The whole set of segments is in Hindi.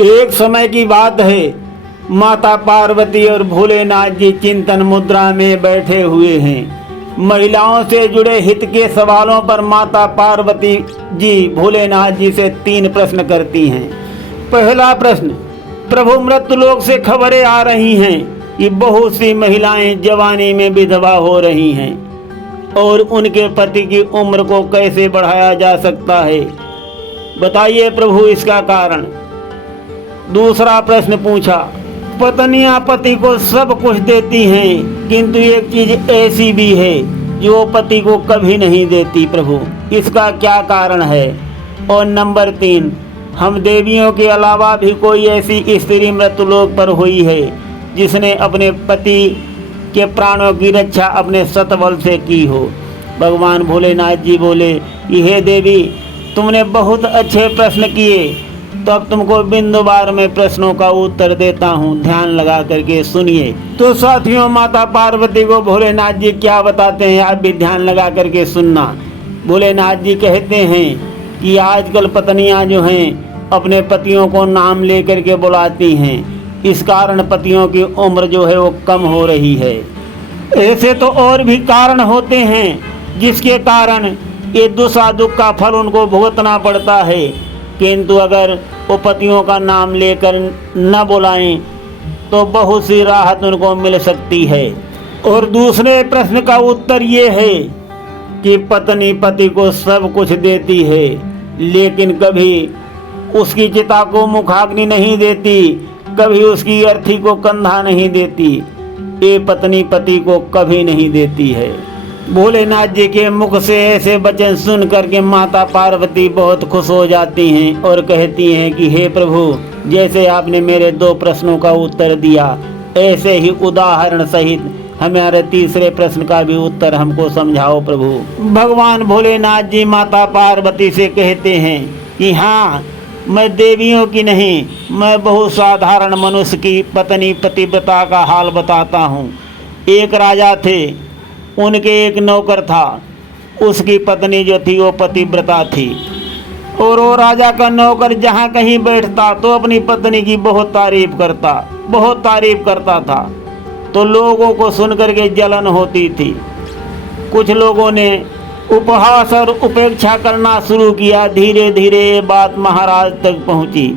एक समय की बात है, माता पार्वती और भोलेनाथ जी चिंतन मुद्रा में बैठे हुए हैं। महिलाओं से जुड़े हित के सवालों पर माता पार्वती जी भोलेनाथ जी से 3 प्रश्न करती हैं। पहला प्रश्न, प्रभु मृत्युलोक से खबरें आ रही हैं कि बहुत सी महिलाएं जवानी में विधवा हो रही हैं और उनके पति की उम्र को कैसे बढ़ाया जा सकता है, बताइए प्रभु इसका कारण। दूसरा प्रश्न पूछा, पत्नियां पति को सब कुछ देती हैं, किंतु एक चीज ऐसी भी है जो पति को कभी नहीं देती प्रभु, इसका क्या कारण है। और नंबर 3, हम देवियों के अलावा भी कोई ऐसी स्त्री मृत्युलोक पर हुई है जिसने अपने पति के प्राणों की रक्षा अपने सतबल से की हो। भगवान भोलेनाथ जी बोले कि हे देवी, तुमने बहुत अच्छे प्रश्न किए, तो अब तुमको बिंदुवार में प्रश्नों का उत्तर देता हूँ, ध्यान लगा करके सुनिए। तो साथियों, माता पार्वती को भोलेनाथ जी क्या बताते हैं, आप भी ध्यान लगा करके सुनना। भोलेनाथ जी कहते हैं कि आजकल पत्नियां जो हैं अपने पतियों को नाम लेकर के बुलाती हैं, इस कारण पतियों की उम्र जो है वो कम हो रही है। ऐसे तो और भी कारण होते हैं जिसके कारण ये दुख का फल उनको भुगतना पड़ता है, किंतु अगर वो पतियों का नाम लेकर न बुलाएं तो बहुत सी राहत उनको मिल सकती है। और दूसरे प्रश्न का उत्तर ये है कि पत्नी पति को सब कुछ देती है, लेकिन कभी उसकी चिता को मुखाग्नि नहीं देती, कभी उसकी अर्थी को कंधा नहीं देती, ये पत्नी पति को कभी नहीं देती है। भोलेनाथ जी के मुख से ऐसे वचन सुन करके माता पार्वती बहुत खुश हो जाती हैं और कहती हैं कि हे प्रभु, जैसे आपने मेरे 2 प्रश्नों का उत्तर दिया, ऐसे ही उदाहरण सहित हमारे तीसरे प्रश्न का भी उत्तर हमको समझाओ प्रभु। भगवान भोलेनाथ जी माता पार्वती से कहते हैं कि हाँ, मैं देवियों की नहीं, मैं बहुत साधारण मनुष्य की पत्नी पतिव्रता का हाल बताता हूँ। एक राजा थे, उनके एक नौकर था, उसकी पत्नी जो थी वो पतिव्रता थी, और वो राजा का नौकर जहाँ कहीं बैठता तो अपनी पत्नी की बहुत तारीफ करता था। तो लोगों को सुन करके जलन होती थी। कुछ लोगों ने उपहास और उपेक्षा करना शुरू किया। धीरे धीरे ये बात महाराज तक पहुँची।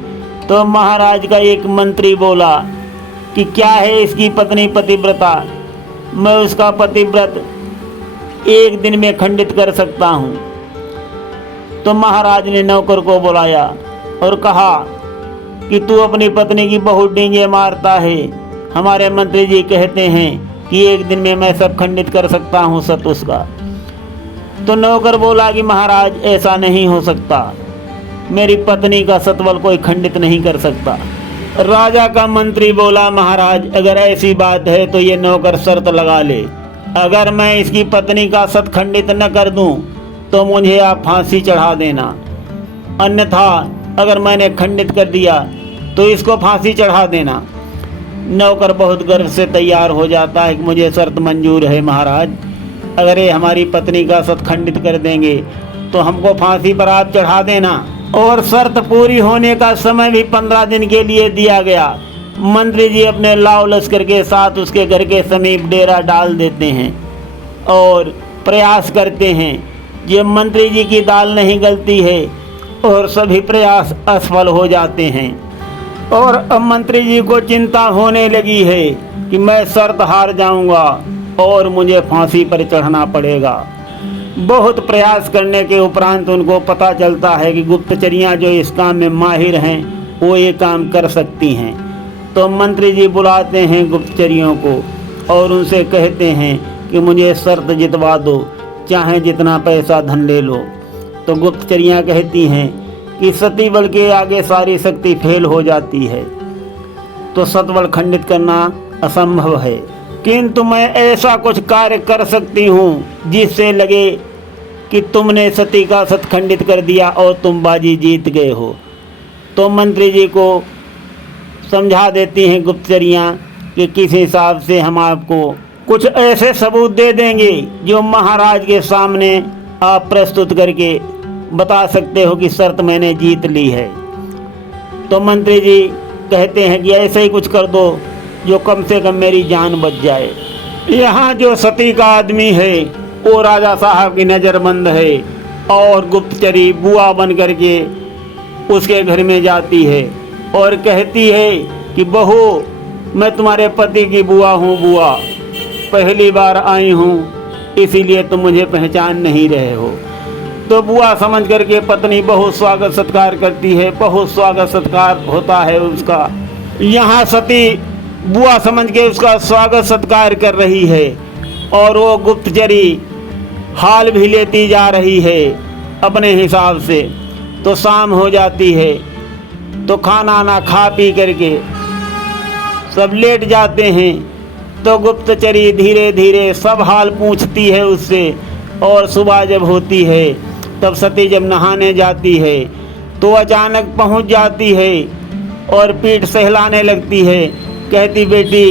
तो महाराज का एक मंत्री बोला कि क्या है इसकी पत्नी पतिव्रता, मैं उसका पतिव्रत एक दिन में खंडित कर सकता हूँ। तो महाराज ने नौकर को बुलाया और कहा कि तू अपनी पत्नी की बहुत डींगे मारता है, हमारे मंत्री जी कहते हैं कि एक दिन में मैं सब खंडित कर सकता हूँ सत उसका। तो नौकर बोला कि महाराज ऐसा नहीं हो सकता, मेरी पत्नी का सतबल कोई खंडित नहीं कर सकता। राजा का मंत्री बोला महाराज अगर ऐसी बात है तो ये नौकर शर्त लगा ले, अगर मैं इसकी पत्नी का सत खंडित न कर दूं तो मुझे आप फांसी चढ़ा देना, अन्यथा अगर मैंने खंडित कर दिया तो इसको फांसी चढ़ा देना। नौकर बहुत गर्व से तैयार हो जाता है कि मुझे शर्त मंजूर है महाराज, अगर ये हमारी पत्नी का सत खंडित कर देंगे तो हमको फांसी पर आप चढ़ा देना। और शर्त पूरी होने का समय भी 15 दिन के लिए दिया गया। मंत्री जी अपने लाव लश्कर के साथ उसके घर के समीप डेरा डाल देते हैं और प्रयास करते हैं। ये मंत्री जी की दाल नहीं गलती है और सभी प्रयास असफल हो जाते हैं। और अब मंत्री जी को चिंता होने लगी है कि मैं शर्त हार जाऊंगा और मुझे फांसी पर चढ़ना पड़ेगा। बहुत प्रयास करने के उपरांत उनको पता चलता है कि गुप्तचरियां जो इस काम में माहिर हैं वो ये काम कर सकती हैं। तो मंत्री जी बुलाते हैं गुप्तचरियों को और उनसे कहते हैं कि मुझे शर्त जितवा दो, चाहे जितना पैसा धन ले लो। तो गुप्तचरियां कहती हैं कि सती बल के आगे सारी शक्ति फेल हो जाती है, तो सतबल खंडित करना असंभव है, किंतु मैं ऐसा कुछ कार्य कर सकती हूँ जिससे लगे कि तुमने सती का सत खंडित कर दिया और तुम बाजी जीत गए हो। तो मंत्री जी को समझा देती हैं गुप्तचरियाँ कि किस हिसाब से हम आपको कुछ ऐसे सबूत दे देंगे जो महाराज के सामने आप प्रस्तुत करके बता सकते हो कि शर्त मैंने जीत ली है। तो मंत्री जी कहते हैं कि ऐसे ही कुछ कर दो जो कम से कम मेरी जान बच जाए। यहाँ जो सती का आदमी है वो राजा साहब की नज़रबंद है और गुप्तचरी बुआ बन करके उसके घर में जाती है और कहती है कि बहू, मैं तुम्हारे पति की बुआ हूँ बुआ, पहली बार आई हूँ इसीलिए तुम मुझे पहचान नहीं रहे हो। तो बुआ समझ करके पत्नी बहुत स्वागत सत्कार करती है, बहुत स्वागत सत्कार होता है उसका। यहाँ सती बुआ समझ के उसका स्वागत सत्कार कर रही है और वो गुप्तचरी हाल भी लेती जा रही है अपने हिसाब से। तो शाम हो जाती है तो खाना ना खा पी करके सब लेट जाते हैं। तो गुप्तचरी धीरे धीरे सब हाल पूछती है उससे और सुबह जब होती है तब सती जब नहाने जाती है तो अचानक पहुंच जाती है और पीठ सहलाने लगती है। कहती बेटी,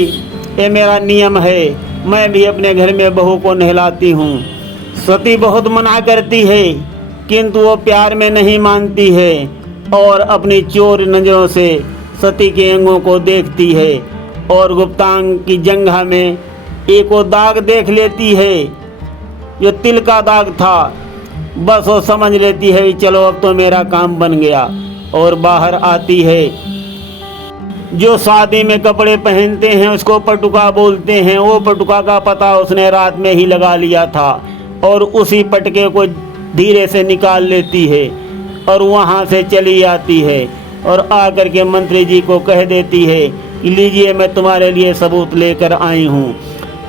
ये मेरा नियम है, मैं भी अपने घर में बहू को नहलाती हूँ। सती बहुत मना करती है किंतु वो प्यार में नहीं मानती है और अपनी चोर नज़रों से सती के अंगों को देखती है और गुप्तांग की जंघा में एक वो दाग देख लेती है जो तिल का दाग था। बस वो समझ लेती है कि चलो अब तो मेरा काम बन गया और बाहर आती है। जो शादी में कपड़े पहनते हैं उसको पटुका बोलते हैं। वो पटुका का पता उसने रात में ही लगा लिया था और उसी पटके को धीरे से निकाल लेती है और वहाँ से चली आती है और आकर के मंत्री जी को कह देती है कि लीजिए, मैं तुम्हारे लिए सबूत लेकर आई हूँ।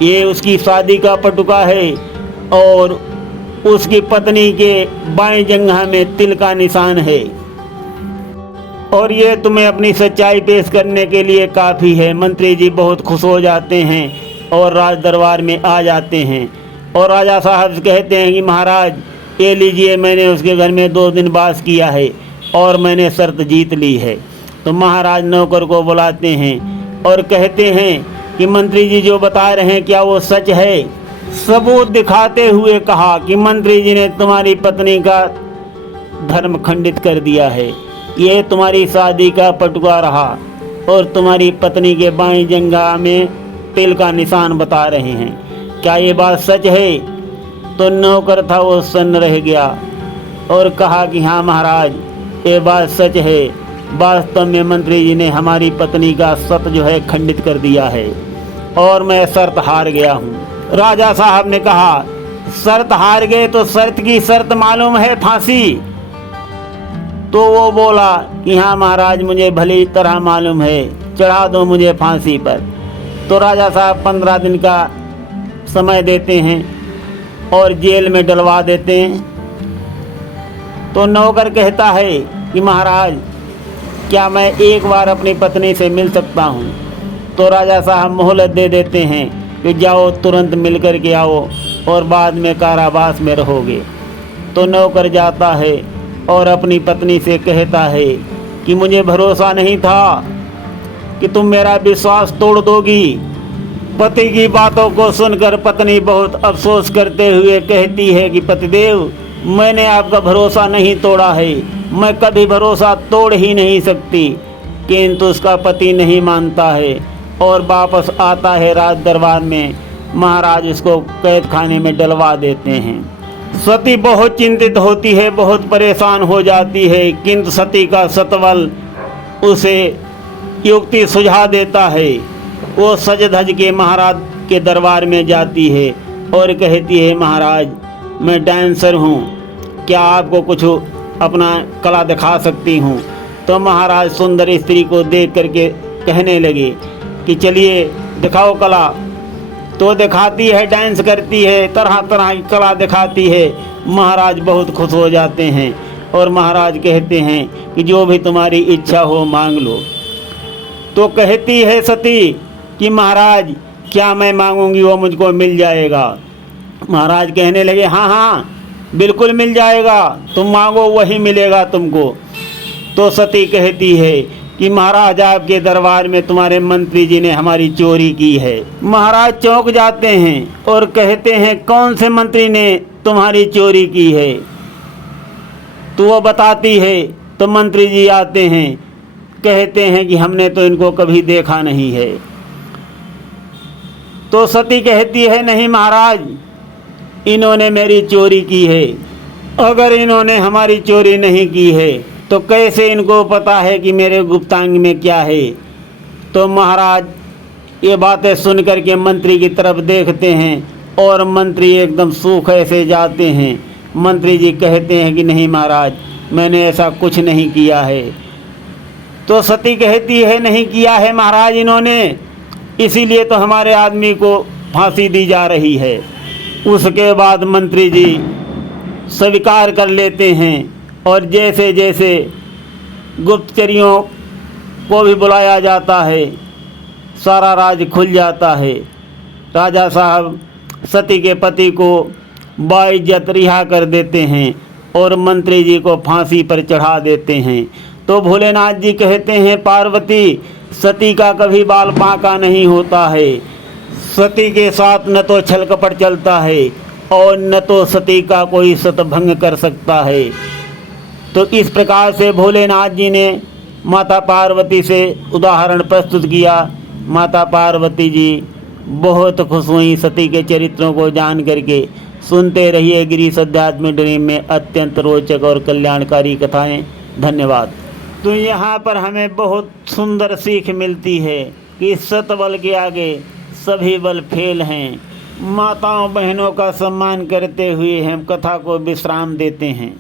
ये उसकी शादी का पटुका है और उसकी पत्नी के बाएं जंघा में तिल का निशान है और ये तुम्हें अपनी सच्चाई पेश करने के लिए काफ़ी है। मंत्री जी बहुत खुश हो जाते हैं और राज दरबार में आ जाते हैं और राजा साहब कहते हैं कि महाराज, ये लीजिए, मैंने उसके घर में 2 दिन वास किया है और मैंने शर्त जीत ली है। तो महाराज नौकर को बुलाते हैं और कहते हैं कि मंत्री जी जो बता रहे हैं क्या वो सच है? सबूत दिखाते हुए कहा कि मंत्री जी ने तुम्हारी पत्नी का धर्म खंडित कर दिया है। ये तुम्हारी शादी का पटुका रहा और तुम्हारी पत्नी के बाएं जंघा में तिल का निशान बता रहे हैं। क्या ये बात सच है? तो नौकर था वो सन्न रह गया और कहा कि हाँ महाराज, ये बात सच है। वास्तव में मंत्री जी ने हमारी पत्नी का सत जो है खंडित कर दिया है और मैं शर्त हार गया हूँ। राजा साहब ने कहा, शर्त हार गए तो शर्त की शर्त मालूम है फांसी? तो वो बोला कि हाँ महाराज, मुझे भली तरह मालूम है, चढ़ा दो मुझे फांसी पर। तो राजा साहब 15 दिन का समय देते हैं और जेल में डलवा देते हैं। तो नौकर कहता है कि महाराज, क्या मैं एक बार अपनी पत्नी से मिल सकता हूँ? तो राजा साहब मोहलत दे देते हैं कि जाओ तुरंत मिल कर के आओ और बाद में कारावास में रहोगे। तो नौकर जाता है और अपनी पत्नी से कहता है कि मुझे भरोसा नहीं था कि तुम मेरा विश्वास तोड़ दोगी। पति की बातों को सुनकर पत्नी बहुत अफसोस करते हुए कहती है कि पतिदेव, मैंने आपका भरोसा नहीं तोड़ा है, मैं कभी भरोसा तोड़ ही नहीं सकती। किंतु उसका पति नहीं मानता है और वापस आता है राज दरबार में। महाराज उसको कैद खाने में डलवा देते हैं। सती बहुत चिंतित होती है, बहुत परेशान हो जाती है, किंतु सती का सतवल उसे युक्ति सुझा देता है। वो सज धज के महाराज के दरबार में जाती है और कहती है, महाराज मैं डांसर हूँ, क्या आपको कुछ अपना कला दिखा सकती हूँ? तो महाराज सुंदर स्त्री को देख करके कहने लगे कि चलिए दिखाओ कला। तो दिखाती है, डांस करती है, तरह तरह की कला दिखाती है। महाराज बहुत खुश हो जाते हैं और महाराज कहते हैं कि जो भी तुम्हारी इच्छा हो मांग लो। तो कहती है सती कि महाराज, क्या मैं मांगूंगी वो मुझको मिल जाएगा? महाराज कहने लगे, हाँ हाँ बिल्कुल मिल जाएगा, तुम मांगो वही मिलेगा तुमको। तो सती कहती है कि महाराज, आपके दरबार में तुम्हारे मंत्री जी ने हमारी चोरी की है। महाराज चौंक जाते हैं और कहते हैं, कौन से मंत्री ने तुम्हारी चोरी की है? तो वो बताती है। तो मंत्री जी आते हैं कहते हैं कि हमने तो इनको कभी देखा नहीं है। तो सती कहती है, नहीं महाराज, इन्होंने मेरी चोरी की है। अगर इन्होंने हमारी चोरी नहीं की है तो कैसे इनको पता है कि मेरे गुप्तांग में क्या है। तो महाराज ये बातें सुन कर के मंत्री की तरफ देखते हैं और मंत्री एकदम सूखे से जाते हैं। मंत्री जी कहते हैं कि नहीं महाराज, मैंने ऐसा कुछ नहीं किया है। तो सती कहती है, नहीं किया है महाराज इन्होंने, इसीलिए तो हमारे आदमी को फांसी दी जा रही है। उसके बाद मंत्री जी स्वीकार कर लेते हैं और जैसे जैसे गुप्तचरियों को भी बुलाया जाता है, सारा राज खुल जाता है। राजा साहब सती के पति को बाइज्जत रिहा कर देते हैं और मंत्री जी को फांसी पर चढ़ा देते हैं। तो भोलेनाथ जी कहते हैं, पार्वती, सती का कभी बाल बांका नहीं होता है। सती के साथ न तो छल कपट चलता है और न तो सती का कोई सतभंग कर सकता है। तो इस प्रकार से भोलेनाथ जी ने माता पार्वती से उदाहरण प्रस्तुत किया। माता पार्वती जी बहुत खुश हुई सती के चरित्रों को जान करके। सुनते रहिए गिरीश अध्यात्म ड्रीम में अत्यंत रोचक और कल्याणकारी कथाएं। धन्यवाद। तो यहाँ पर हमें बहुत सुंदर सीख मिलती है कि सत बल के आगे सभी बल फेल हैं। माताओं बहनों का सम्मान करते हुए हम कथा को विश्राम देते हैं।